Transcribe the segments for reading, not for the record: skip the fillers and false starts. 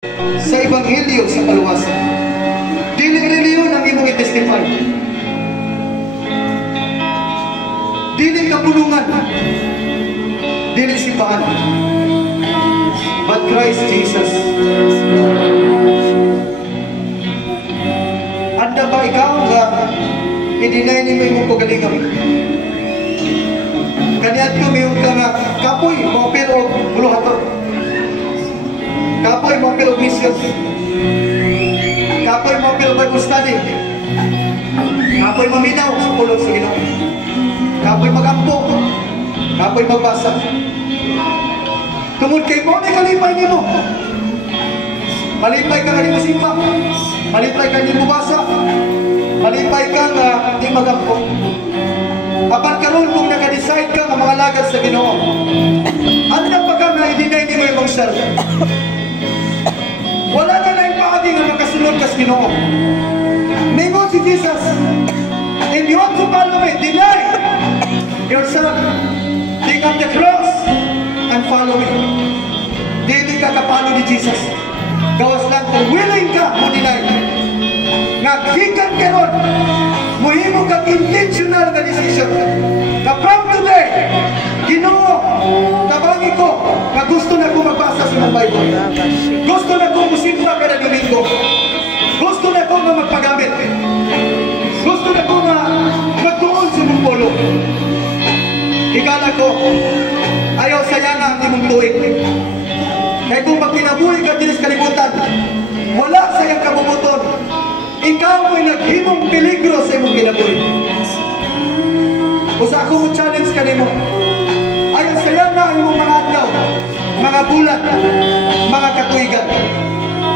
sa Ebanghelyo sa kaluwasan. Dili reliyon ang imong i-testify. Dili kapulungan. Dili simbahan. But Christ Jesus. Anda ba ikaw nga i-deny ni mo imong pagalingan? Kaniad ko mayroon ka nga kapoy, mapil o buluhator. Kapoy mapil o mission. Kapoy mapil o Bible study. Kapoy maminaw sa pulong sa Ginoo. Kapoy magampo. Kapoy magbasa. Tungod kay mo may kalipay nimo. Malipay ka nga ni masimba. Malipay ka ni mubasa. Malipay ka nga di magampo. Apan karon kung naka-decide ka nga mga lagad sa Ginoo, anda pa ka nga i-deny ni mo yung mag-serve. Wala na na yung paagi nga makasunod ka sa Ginoo. Ningon si Jesus, if you want to follow me, deny yourself, take up the cross and follow me. Dili ka kapalo ni Jesus. Gawas lang kung willing ka mo deny. Naghikan ka ron, muhimo kang intentional na decision. Na from today, Ginoo, tabangi ko na gusto na ko magbasa sa mga Bible. Gusto na ko musimba kada Domingo. Gusto na ko na magpagamit. Gusto na ko na magtuon sa mong polo. Higala ko, ayaw sayang ang imong tuig. Kaya kung magkinabuhi ka din sa kalibutan, wala sayang kabubuton. Ikaw mo'y naghimong peligro sa imong kinabuhi. O sa ako mo challenge ka nimo, ayaw sayang na imong mga adlaw, mga bulan, mga katuigan,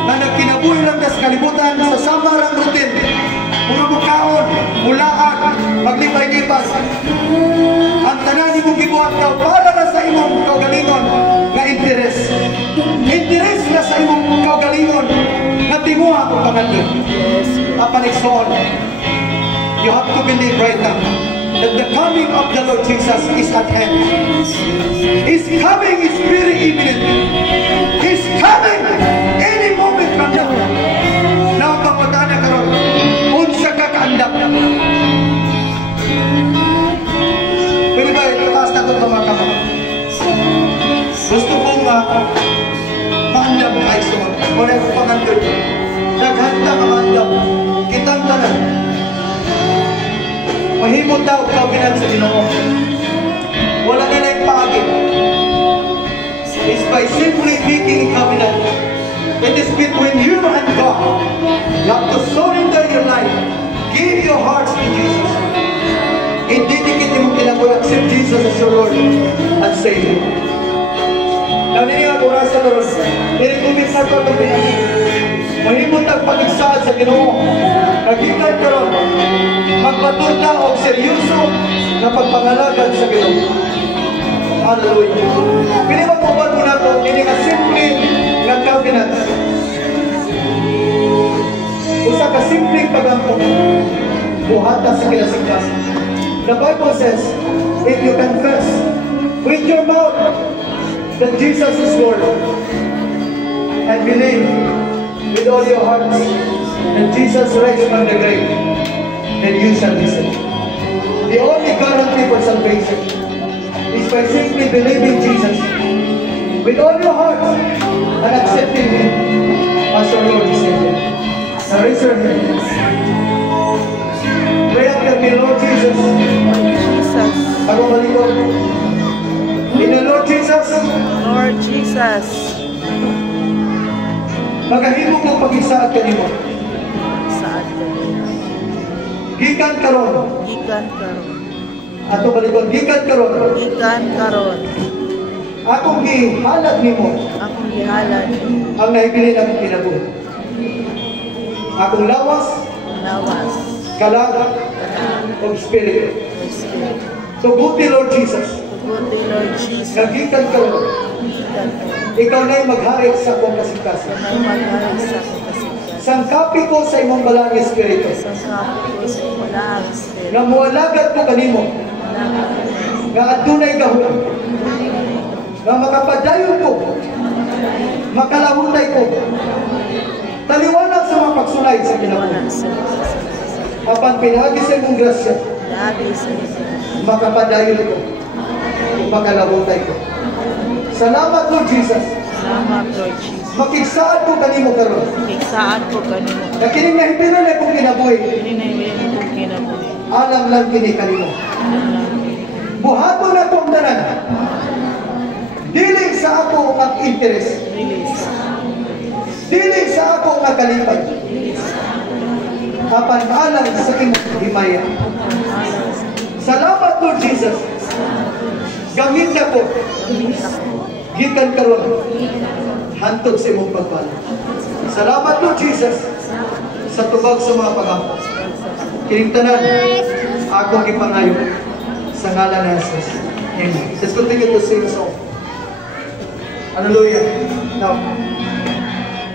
na nagkinabuhi lang ka sa kalibutan, sa samarang routine, mga mukaon, mulaan, maglipay-lipas. Ang tanan imong gibuhat daw para na sa imong kaugalingon nga interes. Interes na sa imong kaugalingon nga timuha o pangalan. Apan igsoon, you have to believe right now that the coming of the Lord Jesus is at hand. His coming is very imminent. He's coming any moment from now. Now, pagpatana ka ron, unsa ka kaandap. Pwede ba itaas na ito mga kamay? Gusto kong maandap ay suot. Wala ko pangandap. Naghanda ka maandap. Kitang tanan. Mahimot daw kabinan sa Ginoo. Wala na yung paagi. It's by simply making a covenant. It is between you and God. You have to surrender your life. Give your hearts to Jesus. I-dedicate mo kinabuhi. Accept Jesus as your Lord and Savior. Naninig ako rasa na ron. Nirikumbinsan ko ang pinagin. Mahimot ang pag-igsaad sa Ginoo. Naghikan ka ron. Magpatunda o seryoso na pagpangalagad sa Ginoo. Hallelujah. Pinipagpapal mo na ito. Hindi ka simple nga covenant. Usa ka simpleng pag-ampok. Buhata sa kinasigtas. The Bible says, if you confess with your mouth that Jesus is Lord and believe with all your heart that Jesus raised from the grave, then you shall be saved. The only guarantee for salvation is by simply believing Jesus with all your heart and accepting Him as your Lord and Savior. Now raise your hands. Pray after me, Lord Jesus. Ako malikot. In the Lord Jesus. Lord Jesus. Magahimo kong pag-isaad kanimo. Saad ka nila. Gikan karon. Gikan karon. Ato malikot. Gikan karon. Gikan karon. Akong gihalag nimo. Akong gihalan. Ang nahibilin akong kinabuhi. Akong lawas. Lawas. Kalag. O Espiritu. Tuguti Lord Jesus. Tuguti Lord Jesus. Nagikan karon. Gikan karon. Ikaw na'y magharik sa akong kasigtasan. May magharig sa akong kasigtasan. Sangkapi ko sa imong balang Espiritu. Sangkapi ko sa balang Espiritu. Nga mualagad ko kanimo. Nga adunay gahom. Nga makapadayon ko Makalahutay ko. Taliwanag sa mga pagsulay sa kinabuhi. Apan pinagi sa imong grasya, makapadayon ko. Makalahutay ko. Salamat Lord Jesus. Salamat, Lord Jesus. Makigsaad ko kanimo karon. Kiksaan ko kanimo. Na kining nahibilan na kong kinabuhi, Hindi na yung kong kinabuhi. alam lang kini kanimo. Buhaton na kong tanan. Dili sa ako ang interes. Release. Dili sa ako ang kalipay. Apan alam sa imong himaya. Salamat Lord Jesus. Gamit na ko. Gikan karon. Hantod sa imong pagpala. Salamat Lord Jesus. Sa tubag sa mga pag-ampo. Kining tanan, ako gipangayo sa ngalan ni Jesus. Amen. Let's continue to sing a song. Hallelujah. Now,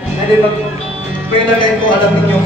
hindi pwede kayo kung alam ninyo.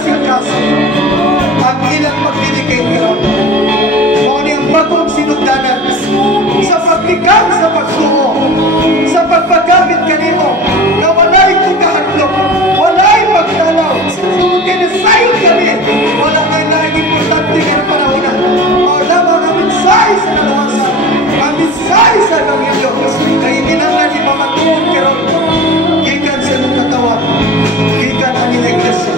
singkaso ang ilang pagdidikate karon. Mao ni ang bagong sinugdanan sa paglikang sa pagsuo, sa pagpagamit kanimo na walay pagkahadlok, walay pagdalaw, kinasayod kami, wala kayo na importante ka na panahonan. Mao lamang ang minsay sa kalawasan, ang minsay sa Ebanghelyo, kaya kinanglan ipamatuon karon gikan sa imong katawan, gikan ang ilang iglesia.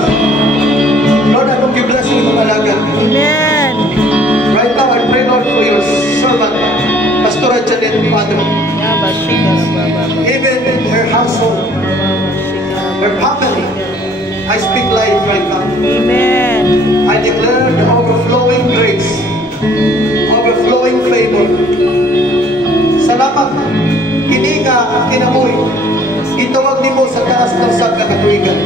Lord, akong i-bless mo itong alagan. Amen. Right now, I pray, Lord, for your servant, Pastora Janet, Father. Even her household, her family, I speak life right now. Amen. I declare the overflowing grace, overflowing favor. Salamat, kini nga kinamoy, itawag nimo sa taas ng sagka katuigan.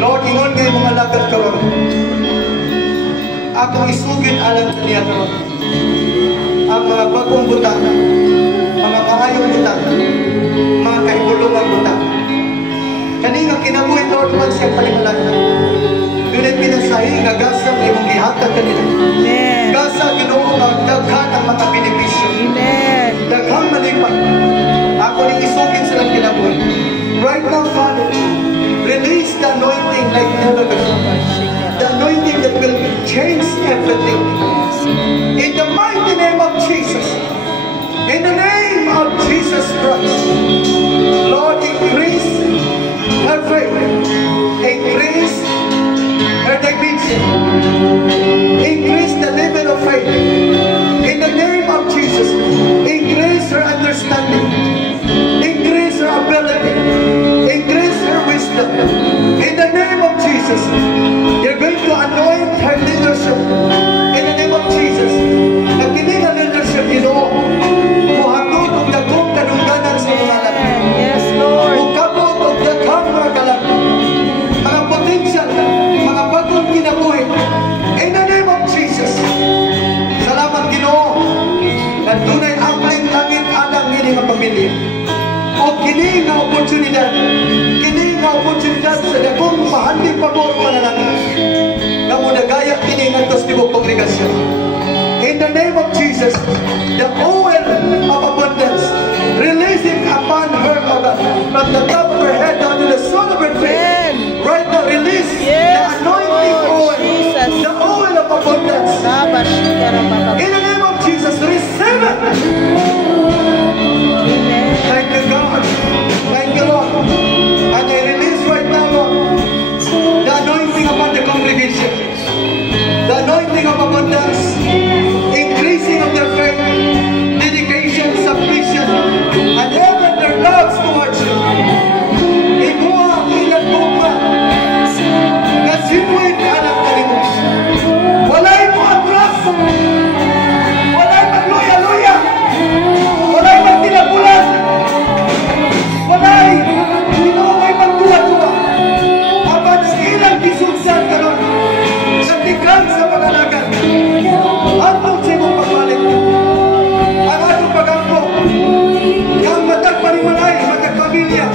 Lord, ingon kayo mga lagat karon. Akong isugin alam sa niya karon. Ang mga bagong butang, mga maayong butang, mga kahibulungang butang. Kanina kinabuhi, Lord, man siya palimalagay. Ngunit pinasahi nga gasa ng imong ihatag kanila. Amen. Gasa Ginoo nga daghan ang mga benepisyo. Amen. Daghang malipat. Ako ning isugin silang kinabuhi. Right now, Father, release the anointing like never before. The anointing that will change everything. In the mighty name of Jesus. In the name of Jesus Christ. Lord, increase her faith. Increase her dimension. Increase the level of faith. In the name of Jesus. Increase her understanding. Increase her ability. Increase her wisdom. In the name of Jesus. You're going to anoint her leadership. In the name of Jesus. Nagkinig ang leadership, Ginoo. Muhatod og dagkong kadungganan sa mga lahat. Yes, Lord. Mukabot og daghang mga kalag. Mga potential, mga bagong kinabuhi. In the name of Jesus. Salamat, Ginoo. Na tunay ampling langit anang ini nga pamilya. O kini nga oportunidad. Kini nga oportunidad sa dagkong mahanding pabor panalangin. Na munagaya kini nga tos tibok kongregasyon. In the name of Jesus, the oil of abundance, releasing upon her, O God, from the top of her head down to the sole of her feet. Amen. Right now, release Yes, the anointing Lord oil, Jesus. the oil of abundance. In the name of Jesus, receive it. Amen. Thank you, God. Thank you, Lord. And I release right now, Lord, the anointing upon the congregation. The anointing of abundance, increasing of their faith, dedication, submission, and even their loves towards you. Imuha ang ilang buka, kasimuin ka ng kalimus. Walay mo atras, walay magluya-luya, walay magtinabulan, walay may magtuwa-tuwa. Apan sa ilang disugsan karon, sa tikang sa pagalagan, atong sa imong pagbalik. Ang atong pag-ampo, ang matagpanimalay, matagpamilya,